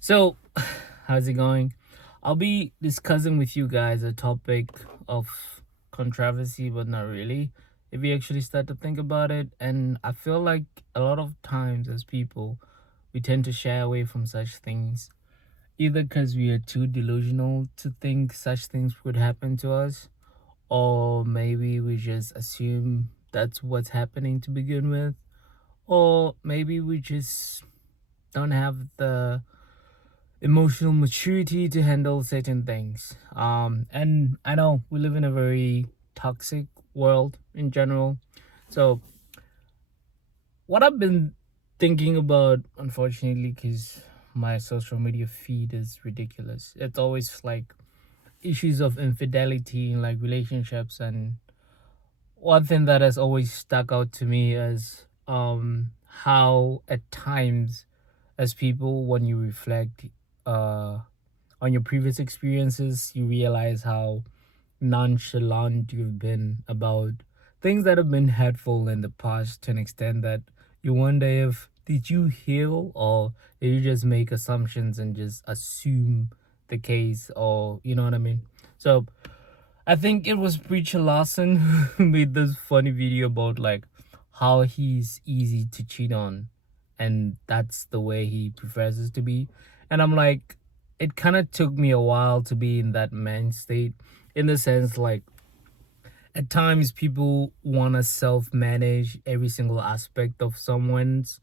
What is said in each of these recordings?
So, how's it going? I'll be discussing with you guys a topic of controversy, but not really. If you actually start to think about it, and I feel like a lot of times as people, we tend to shy away from such things, either because we are too delusional to think such things could happen to us, or maybe we just assume that's what's happening to begin with, or maybe we just don't have the emotional maturity to handle certain things. And I know we live in a very toxic world in general. So what I've been thinking about, unfortunately, because my social media feed is ridiculous. It's always like issues of infidelity in like relationships, and one thing that has always stuck out to me is how at times as people, when you reflect uh on your previous experiences, you realize how nonchalant you've been about things that have been hurtful in the past, to an extent that you wonder if did you heal, or did you just make assumptions and just assume the case, or you know what I mean. So I think it was Preacher Larson who made this funny video about like how he's easy to cheat on, and that's the way he prefers it to be. And I'm like, it kind of took me a while to be in that man state, in the sense like at times people want to self-manage every single aspect of someone's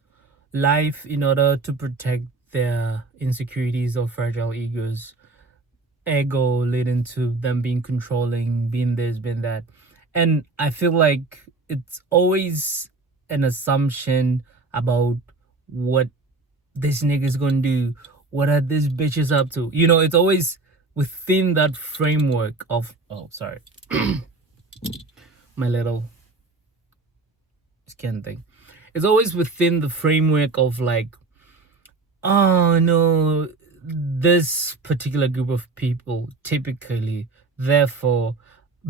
life in order to protect their insecurities or fragile ego, leading to them being controlling, being this, being that. And I feel like it's always an assumption about what this nigga's gonna do, what are these bitches up to. It's always within that framework of, oh, sorry, my little skin thing. It's always within the framework of like, oh no, this particular group of people typically, therefore,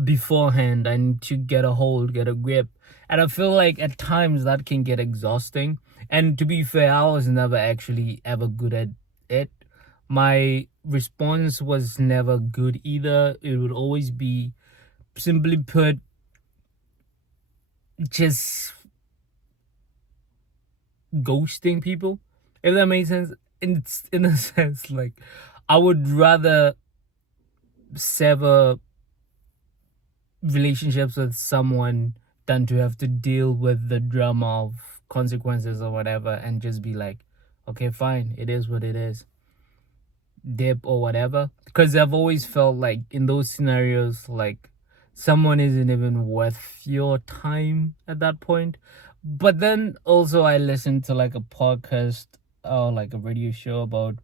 beforehand, I need to get a hold, get a grip. And I feel like at times that can get exhausting. And to be fair, I was never actually ever good at it. My response was never good either. It would always be, simply put, just ghosting people, if that makes sense. It's in a sense like I would rather sever relationships with someone than to have to deal with the drama of consequences or whatever, and just be like, okay, fine, it is what it is, dip or whatever. Because I've always felt like in those scenarios, like someone isn't even worth your time at that point. But then also I listened to like a podcast or like a radio show about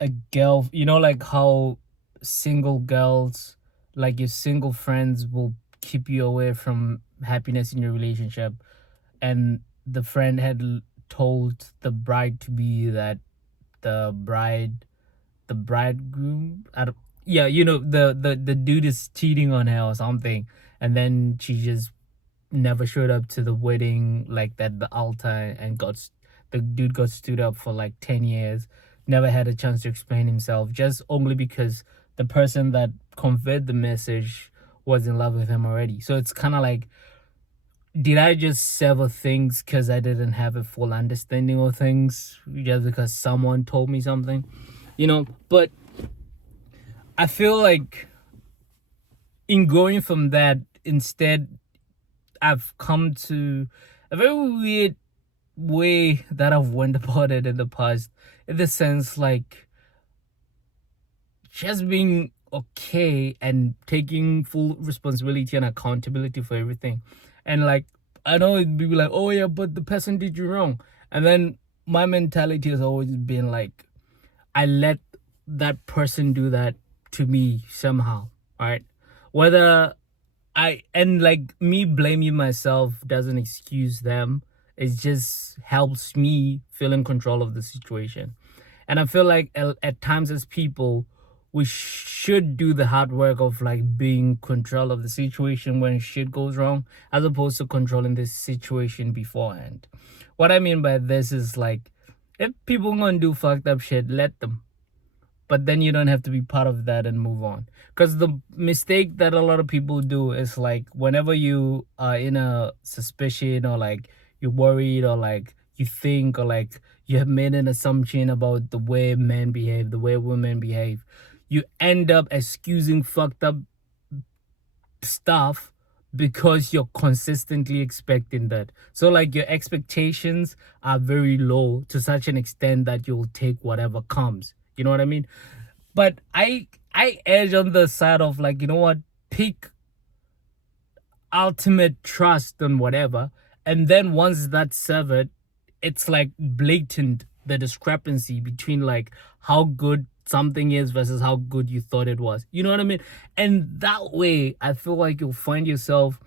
a girl, like how single girls, like your single friends will keep you away from happiness in your relationship. And the friend had told the bride to be that the bridegroom, I don't, yeah, the dude is cheating on her or something. And then she just never showed up to the wedding, like that, the altar, and the dude got stood up for like 10 years, never had a chance to explain himself, just only because the person that conveyed the message was in love with him already. So it's kind of like, did I just sever things because I didn't have a full understanding of things, just because someone told me something? But I feel like in going from that, instead, I've come to a very weird way that I've went about it in the past, in the sense like just being okay and taking full responsibility and accountability for everything. And like, I know it'd be like, oh yeah, but the person did you wrong. And then my mentality has always been like, I let that person do that to me somehow, right? Whether and like me blaming myself doesn't excuse them. It just helps me feel in control of the situation. And I feel like at times as people, we should do the hard work of like being control of the situation when shit goes wrong, as opposed to controlling the situation beforehand. What I mean by this is like, If people gonna do fucked up shit, let them. But then you don't have to be part of that and move on. Because the mistake that a lot of people do is like whenever you are in a suspicion or like you're worried or like you think or like you have made an assumption about the way men behave, the way women behave, you end up excusing fucked up stuff because you're consistently expecting that. So like your expectations are very low to such an extent that you'll take whatever comes. You know what I mean? But I edge on the side of like, you know what, pick ultimate trust and whatever, and then once that's severed, it's like blatant the discrepancy between like how good something is versus how good you thought it was. You know what I mean? And that way I feel like you'll find yourself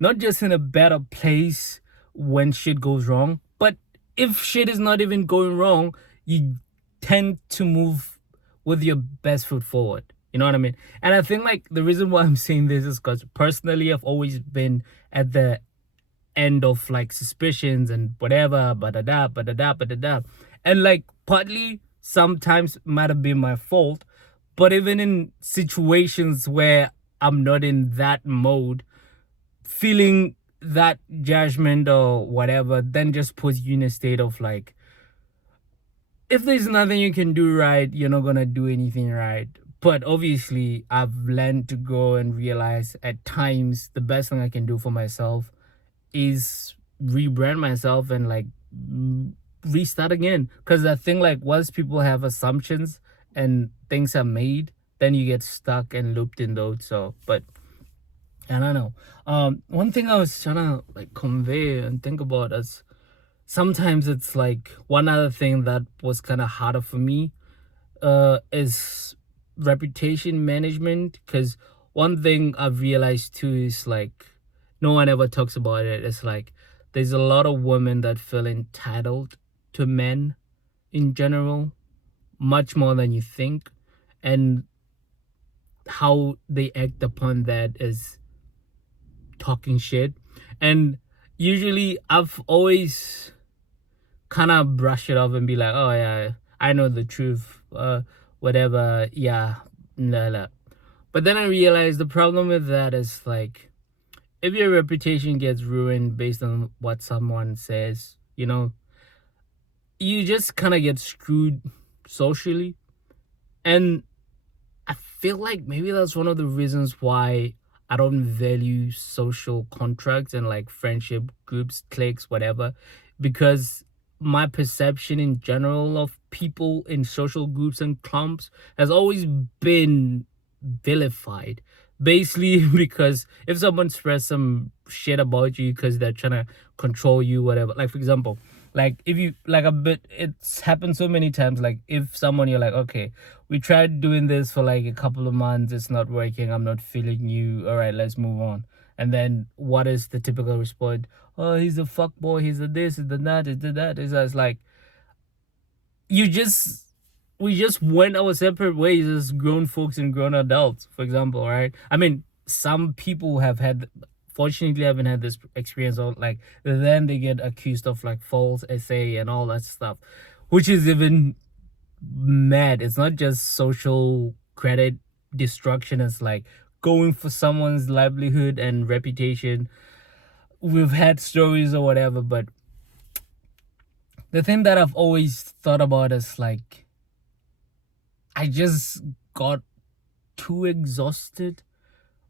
not just in a better place when shit goes wrong, but if shit is not even going wrong, you tend to move with your best foot forward. You know what I mean? And I think like the reason why I'm saying this is because personally I've always been at the end of like suspicions and whatever, da. And like partly sometimes might have been my fault, but even in situations where I'm not in that mode, feeling that judgment or whatever then just puts you in a state of like, if there's nothing you can do right, you're not gonna do anything right. But obviously, I've learned to go and realize at times the best thing I can do for myself is rebrand myself and like restart again. Because I think like once people have assumptions and things are made, then you get stuck and looped in those. So, but I don't know. One thing I was trying to like convey and think about is sometimes it's like one other thing that was kind of harder for me is reputation management. Because one thing I've realized too is like no one ever talks about it. It's like there's a lot of women that feel entitled to men in general, much more than you think, and how they act upon that is talking shit. And usually I've always kind of brush it off and be like, oh yeah, I know the truth, whatever, yeah, nah. But then I realized the problem with that is like, if your reputation gets ruined based on what someone says, you know, you just kind of get screwed socially. And I feel like maybe that's one of the reasons why I don't value social contracts and like friendship groups, cliques, whatever, because my perception in general of people in social groups and clumps has always been vilified. Basically, because if someone spreads some shit about you because they're trying to control you, whatever. Like for example, like if you like a bit, it's happened so many times. Like if someone you're like, okay, we tried doing this for like a couple of months, it's not working, I'm not feeling you. All right, let's move on. And then what is the typical response? Oh, he's a fuck boy. He's a this, he's a that, he's a that. It's like you just we just went our separate ways as grown folks and grown adults, for example, right? I mean, some people have had, fortunately, haven't had this experience of like, then they get accused of like false essay and all that stuff, which is even mad. It's not just social credit destruction, it's like going for someone's livelihood and reputation. We've had stories or whatever, but the thing that I've always thought about is like, I just got too exhausted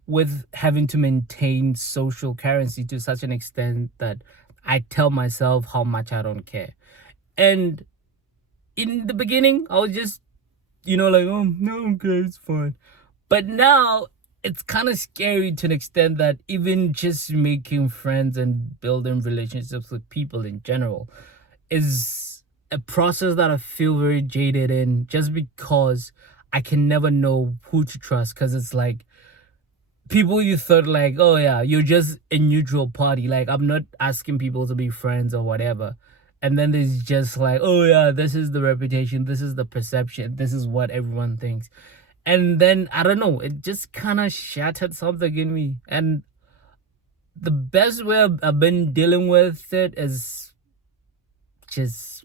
with having to maintain social currency to such an extent that I tell myself how much I don't care. And in the beginning, I was just, like, oh, no, okay, it's fine. But now it's kind of scary to an extent that even just making friends and building relationships with people in general is a process that I feel very jaded in, just because I can never know who to trust. Because it's like people you thought like, oh yeah, you're just a neutral party. Like I'm not asking people to be friends or whatever. And then there's just like, oh yeah, this is the reputation, this is the perception, this is what everyone thinks. And then I don't know, it just kind of shattered something in me. And the best way I've been dealing with it is just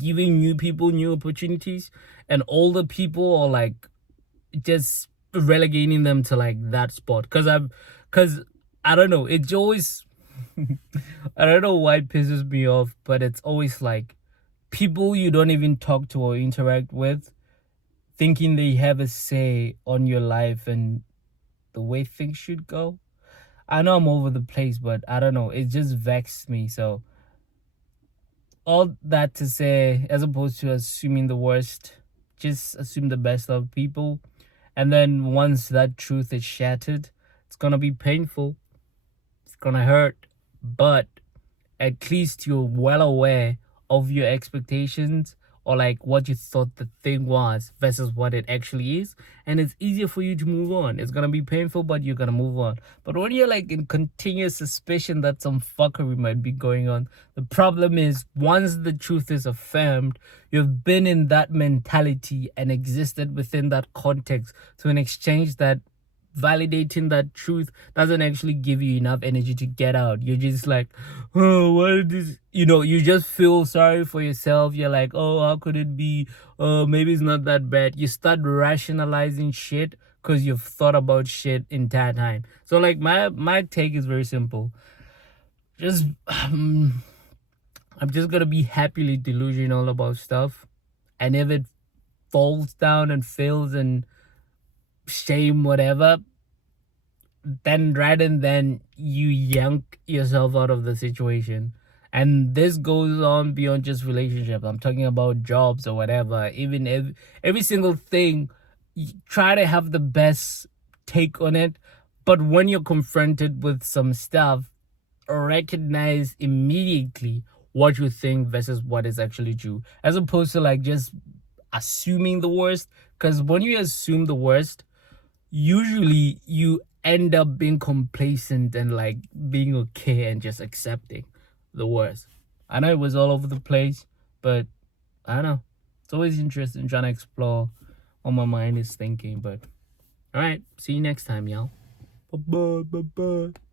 giving new people new opportunities, and older people are like just relegating them to like that spot. Because I don't know, it's always I don't know why it pisses me off, but it's always like people you don't even talk to or interact with thinking they have a say on your life and the way things should go. I know I'm over the place, but I don't know. It just vexed me. So all that to say, as opposed to assuming the worst, just assume the best of people. And then once that truth is shattered, it's gonna be painful. It's gonna hurt. But at least you're well aware of your expectations or like what you thought the thing was versus what it actually is, and it's easier for you to move on. It's gonna be painful, but you're gonna move on. But when you're like in continuous suspicion that some fuckery might be going on, the problem is once the truth is affirmed, you've been in that mentality and existed within that context to an exchange that validating that truth doesn't actually give you enough energy to get out. You're just like, oh, what is this? You just feel sorry for yourself. You're like, oh, how could it be? Oh, maybe it's not that bad. You start rationalizing shit because you've thought about shit entire time. So like my take is very simple. Just I'm just gonna be happily delusional about stuff, and if it falls down and fails and shame whatever, then right and then you yank yourself out of the situation. And this goes on beyond just relationships. I'm talking about jobs or whatever. Even if every single thing, you try to have the best take on it, but when you're confronted with some stuff, recognize immediately what you think versus what is actually true, as opposed to like just assuming the worst. Because when you assume the worst, usually you end up being complacent and like being okay and just accepting the worst. I know it was all over the place, but I don't know. It's always interesting trying to explore what my mind is thinking. But all right, see you next time, y'all. Bye bye. Bye bye.